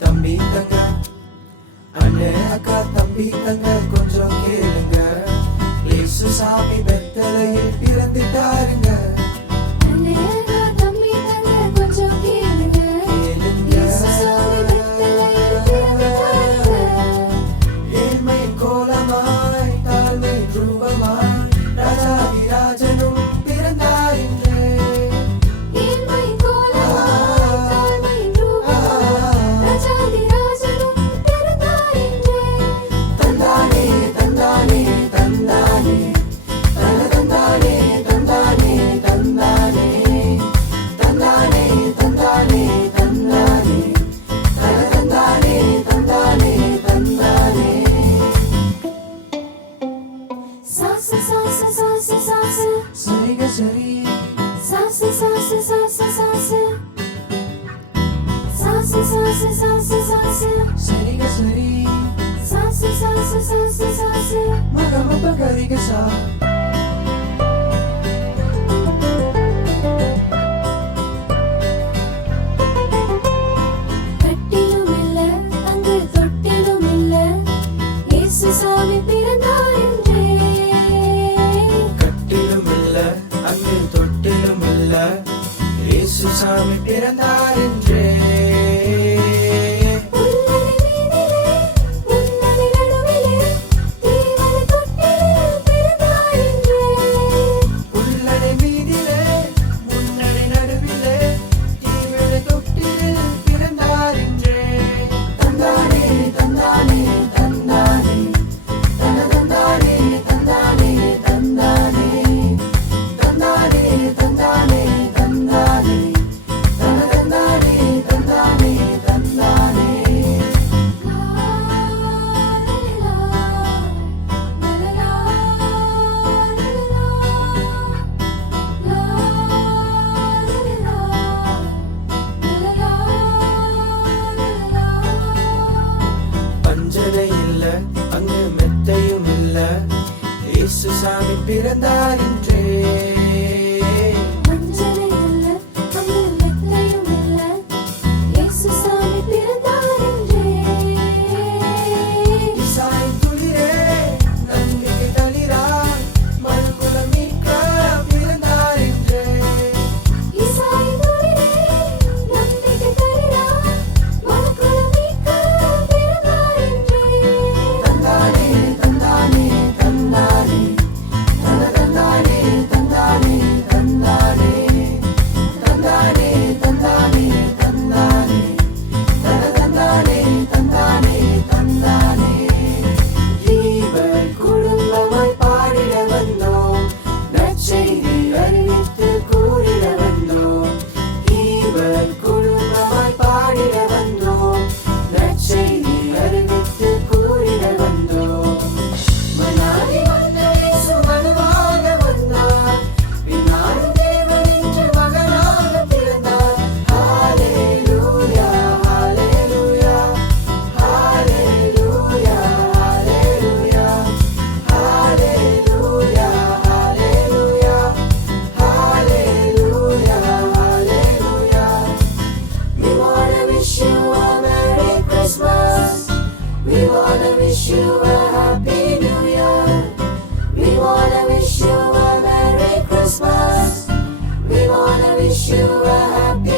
தம்பி தங்க அண்ணே அக்கா தம்பி தங்க grande tarde. жарі. Саси, саси, саси, саси. Саси, саси, саси, саси. Шаріка шарі. Саси, саси, саси, саси. Магама пакаріка ша. சாமி பிறந்தாரே சாமி பிறந்தார் என்றே Yesu Sami dream. Bye. wish you a happy new year. We wanna wish you a Merry Christmas. We wanna wish you a happy